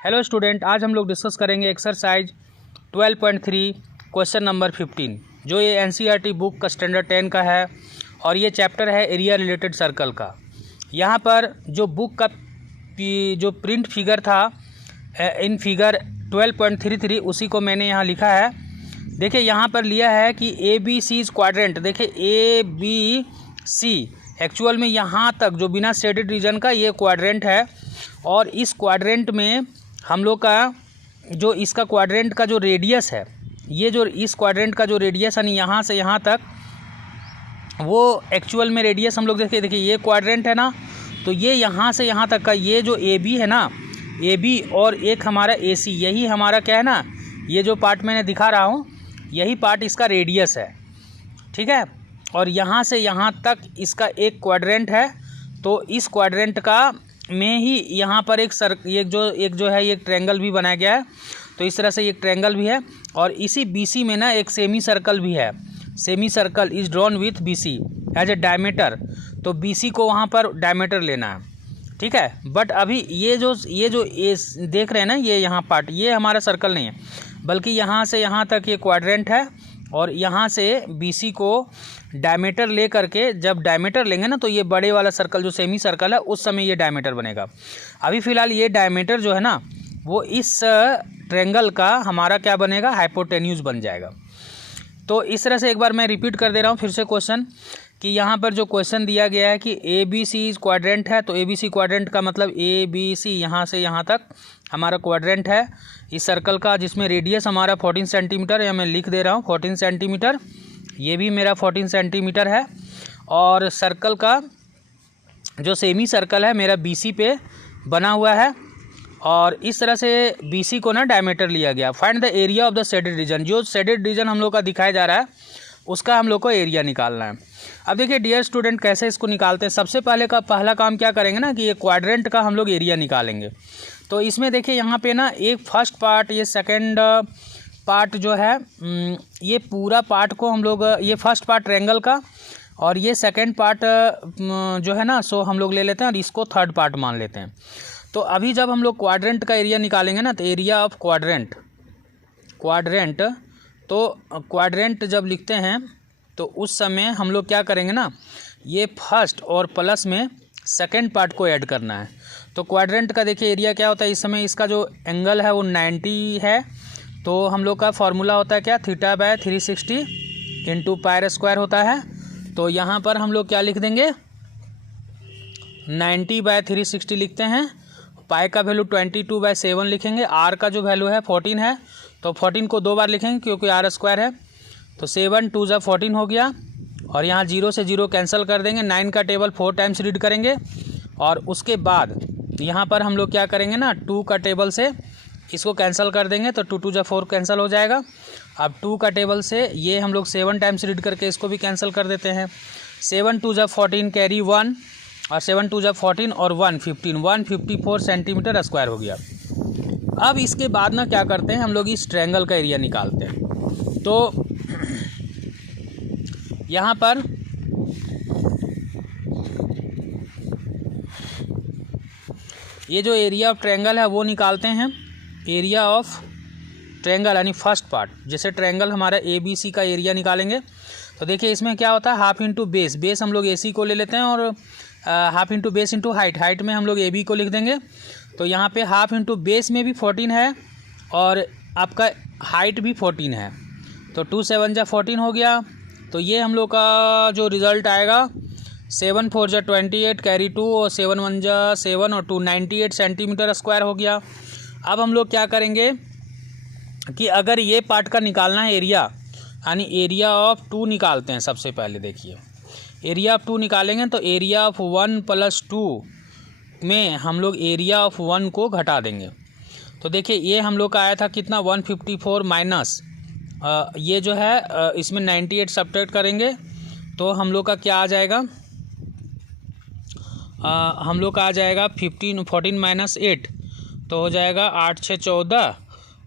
Hello student, आज हम लोग डिस्कस करेंगे एक्सरसाइज 12.3 क्वेश्चन नंबर 15 जो ये एनसीईआरटी बुक का स्टैंडर्ड 10 का है और ये चैप्टर है एरिया रिलेटेड सर्कल का। यहाँ पर जो बुक का जो प्रिंट फिगर था इन फिगर 12.33 उसी को मैंने यहाँ लिखा है। देखिए यहाँ पर लिया है कि A B C is quadrant. देखिए ए बी सी एक्चुअल में यहाँ तक जो बिना शेडेड रीजन का ये क्वाड्रेंट है और इस क्वाड्रेंट में हम लोग का जो इसका क्वाड्रेंट का जो रेडियस है, ये जो इस क्वाड्रेंट का जो रेडियस यानी यहाँ से यहाँ तक वो एक्चुअल में रेडियस हम लोग देखिए ये क्वाड्रेंट है ना, तो ये यहाँ से यहाँ तक का ये जो ए बी है ना, ए बी और एक हमारा ए सी, यही हमारा क्या है ना, ये जो पार्ट मैंने दिखा रहा हूँ यही पार्ट इसका रेडियस है, ठीक है। और यहाँ से यहाँ तक इसका एक क्वाड्रेंट है, तो इस क्वाड्रेंट का में ही यहाँ पर एक जो है एक ट्रायंगल भी बनाया गया है। तो इस तरह से एक ट्रायंगल भी है और इसी BC में ना एक सेमी सर्कल भी है। Semicircle is drawn with BC as a diameter. तो BC को वहाँ पर डायमीटर लेना है, ठीक है। बट अभी ये जो देख रहे हैं ना, ये यहाँ पार्ट, ये हमारा सर्कल नहीं है बल्कि यहाँ से यहाँ तक ये क्वाड्रेंट है और यहाँ से BC को डायमीटर ले करके जब डायमीटर लेंगे ना तो ये बड़े वाला सर्कल जो सेमी सर्कल है उस समय ये डायमीटर बनेगा। अभी फ़िलहाल ये डायमीटर जो है ना वो इस ट्रायंगल का हमारा क्या बनेगा, हाइपोटेन्यूज बन जाएगा। तो इस तरह से एक बार मैं रिपीट कर दे रहा हूँ फिर से क्वेश्चन कि यहाँ पर जो क्वेश्चन दिया गया है कि ए बी सी क्वाड्रेंट है, तो ए बी सी क्वाड्रेंट का मतलब ए बी सी यहाँ से यहाँ तक हमारा क्वाड्रेंट है इस सर्कल का, जिसमें रेडियस हमारा 14 सेंटीमीटर, या मैं लिख दे रहा हूँ 14 सेंटीमीटर, ये भी मेरा 14 सेंटीमीटर है। और सर्कल का जो सेमी सर्कल है मेरा BC पे बना हुआ है और इस तरह से BC को ना डायमीटर लिया गया। Find the area of the shaded region. जो शेडेड रीजन हम लोग का दिखाया जा रहा है उसका हम लोग को एरिया निकालना है। अब देखिए डियर स्टूडेंट कैसे इसको निकालते हैं। सबसे पहला काम क्या करेंगे ना कि ये क्वाड्रेंट का हम लोग एरिया निकालेंगे। तो इसमें देखिए यहाँ पे ना एक फर्स्ट पार्ट, ये सेकंड पार्ट जो है, ये पूरा पार्ट को हम लोग, ये फर्स्ट पार्ट ट्रायंगल का और ये सेकंड पार्ट जो है ना सो हम लोग ले लेते हैं और इसको थर्ड पार्ट मान लेते हैं। तो अभी जब हम लोग क्वाड्रेंट का एरिया निकालेंगे ना, तो एरिया ऑफ क्वाड्रेंट तो क्वाड्रेंट जब लिखते हैं तो उस समय हम लोग क्या करेंगे ना, ये फर्स्ट और प्लस में सेकंड पार्ट को ऐड करना है। तो क्वाड्रेंट का देखिए एरिया क्या होता है, इस समय इसका जो एंगल है वो 90 है। तो हम लोग का फॉर्मूला होता है क्या, θ/360 इंटू πr² होता है। तो यहाँ पर हम लोग क्या लिख देंगे, 90/360 लिखते हैं। पाई का वैल्यू 22/7 लिखेंगे। आर का जो वैल्यू है 14 है, तो 14 को 2 बार लिखेंगे क्योंकि r² है। तो 7 2 जा 14 हो गया और यहाँ 0 से 0 कैंसिल कर देंगे। 9 का टेबल 4 टाइम्स रीड करेंगे और उसके बाद यहाँ पर हम लोग क्या करेंगे ना, 2 का टेबल से इसको कैंसिल कर देंगे तो 2 2 जा 4 कैंसिल हो जाएगा। अब 2 का टेबल से ये हम लोग 7 टाइम्स रीड करके इसको भी कैंसिल कर देते हैं। 7 2 जा 14 कैरी 1 और 7 2 जा 14 और 1 15 154 सेंटीमीटर स्क्वायर हो गया। अब इसके बाद ना क्या करते हैं, हम लोग इस ट्रायंगल का एरिया निकालते हैं। तो यहाँ पर ये जो एरिया ऑफ ट्रायंगल है वो निकालते हैं। एरिया ऑफ ट्रायंगल यानी फर्स्ट पार्ट, जैसे ट्रायंगल हमारा ABC का एरिया निकालेंगे तो देखिए इसमें क्या होता है, हाफ इंटू बेस हम लोग AC को ले लेते हैं और half into base into height में हम लोग AB को लिख देंगे। तो यहाँ पे हाफ इंटू बेस में भी 14 है और आपका हाइट भी 14 है, तो 2 7 जा 14 हो गया। तो ये हम लोग का जो रिज़ल्ट आएगा 7 4 जा 28 कैरी 2 और 7 1 जा 7 और 2 98 सेंटीमीटर स्क्वायर हो गया। अब हम लोग क्या करेंगे कि अगर ये पार्ट का निकालना है एरिया, यानी एरिया ऑफ 2 निकालते हैं। सबसे पहले देखिए एरिया ऑफ 2 निकालेंगे तो एरिया ऑफ 1 + 2 में हम लोग एरिया ऑफ 1 को घटा देंगे। तो देखिए ये हम लोग का आया था कितना, 154 माइनस ये जो है इसमें 98 सब्ट्रैक्ट करेंगे तो हम लोग का क्या आ जाएगा, हम लोग का आ जाएगा 14 माइनस 8 तो हो जाएगा 8 6 14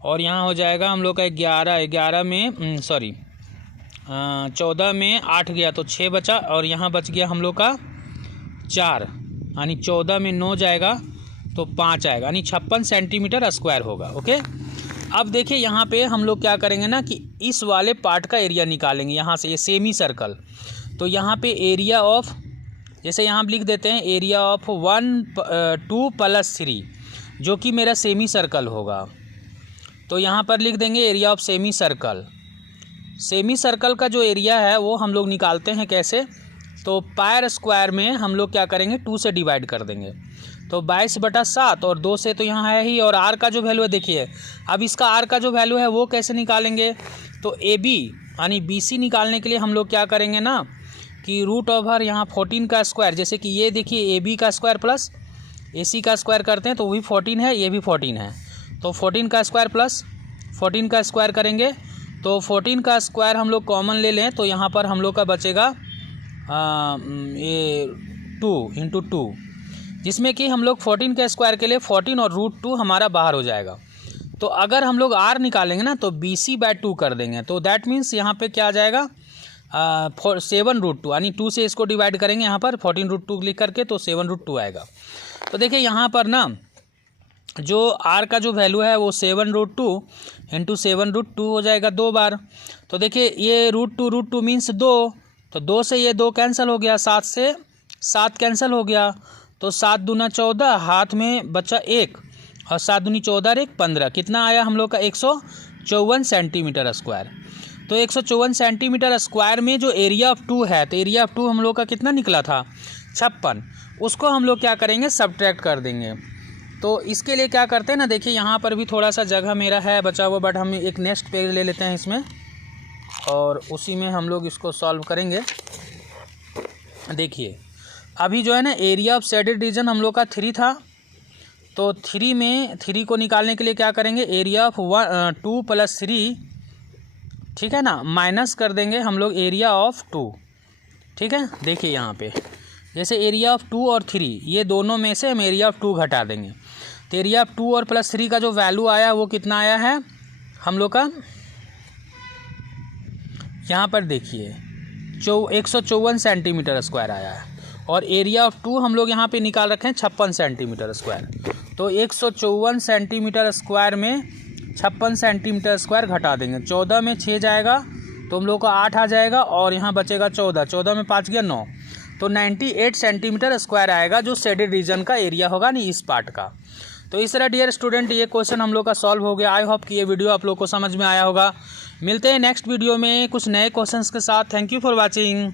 और यहाँ हो जाएगा हम लोग का 11 में 14 में 8 गया तो 6 बचा और यहाँ बच गया हम लोग का 4, यानी 14 में 9 जाएगा तो 5 आएगा, यानी 56 सेंटीमीटर स्क्वायर होगा। ओके, अब देखिए यहाँ पे हम लोग क्या करेंगे ना कि इस वाले पार्ट का एरिया निकालेंगे यहाँ से, ये सेमी सर्कल। तो यहाँ पे एरिया ऑफ, जैसे यहाँ लिख देते हैं एरिया ऑफ 2 + 3, जो कि मेरा सेमी सर्कल होगा। तो यहाँ पर लिख देंगे area of semi circle. Semi circle का जो एरिया है वो हम लोग निकालते हैं कैसे, तो पायर स्क्वायर में हम लोग क्या करेंगे 2 से डिवाइड कर देंगे, तो 22/7 और 2 से तो यहाँ है ही, और आर का जो वैल्यू है देखिए, अब इसका आर का जो वैल्यू है वो कैसे निकालेंगे, तो ए बी यानी बी सी निकालने के लिए हम लोग क्या करेंगे ना कि रूट ओवर यहाँ 14 का स्क्वायर, जैसे कि ये देखिए ए बी का स्क्वायर प्लस ए सी का स्क्वायर करते हैं तो वही 14 है, ये भी 14 है, तो 14 का स्क्वायर प्लस 14 का स्क्वायर करेंगे, तो 14 का स्क्वायर हम लोग कॉमन ले लें तो यहाँ पर हम लोग का बचेगा ये 2 × 2, जिसमें कि हम लोग 14 के स्क्वायर के लिए 14 और √2 हमारा बाहर हो जाएगा। तो अगर हम लोग आर निकालेंगे ना तो BC/2 कर देंगे, तो दैट मीन्स यहाँ पे क्या आ जाएगा 7√2, यानी 2 से इसको डिवाइड करेंगे यहाँ पर 14√2 लिख करके, तो 7√2 आएगा। तो देखिए यहाँ पर ना जो आर का जो वैल्यू है वो 7√2 × 7√2 हो जाएगा 2 बार। तो देखिए ये √2 मीन्स 2, तो 2 से ये 2 कैंसिल हो गया, 7 से 7 कैंसिल हो गया, तो 7 दूना 14, हाथ में बचा 1, और 7 दूनी 14 1 15, कितना आया हम लोग का 154 सेंटीमीटर स्क्वायर। तो 154 सेंटीमीटर स्क्वायर में जो एरिया ऑफ 2 है, तो एरिया ऑफ 2 हम लोग का कितना निकला था 56, उसको हम लोग क्या करेंगे सब्ट्रैक्ट कर देंगे। तो इसके लिए क्या करते हैं ना, देखिए यहाँ पर भी थोड़ा सा जगह मेरा है बचा हुआ, बट हम एक नेक्स्ट पेज ले लेते हैं इसमें और उसी में हम लोग इसको सॉल्व करेंगे। देखिए अभी जो है ना एरिया ऑफ शेडेड रीजन हम लोग का 3 था, तो 3 में 3 को निकालने के लिए क्या करेंगे एरिया ऑफ 2 + 3, ठीक है ना, माइनस कर देंगे हम लोग एरिया ऑफ 2, ठीक है। देखिए यहाँ पे जैसे एरिया ऑफ 2 और 3 ये दोनों में से हम एरिया ऑफ 2 घटा देंगे, तो एरिया ऑफ 2 और +3 का जो वैल्यू आया वो कितना आया है हम लोग का, यहाँ पर देखिए 154 सेंटीमीटर स्क्वायर आया है, और एरिया ऑफ 2 हम लोग यहाँ पे निकाल रखे हैं 56 सेंटीमीटर स्क्वायर। तो 154 सेंटीमीटर स्क्वायर में 56 सेंटीमीटर स्क्वायर घटा देंगे, 14 में 6 जाएगा तो हम लोग का 8 आ जाएगा, और यहाँ बचेगा 14, 14 में 5 गया 9, तो 98 सेंटीमीटर स्क्वायर आएगा जो शेडेड रीजन का एरिया होगा नहीं इस पार्ट का। तो इस तरह डियर स्टूडेंट ये क्वेश्चन हम लोग का सॉल्व हो गया। आई होप कि ये वीडियो आप लोग को समझ में आया होगा। मिलते हैं नेक्स्ट वीडियो में कुछ नए क्वेश्चंस के साथ। Thank you for watching.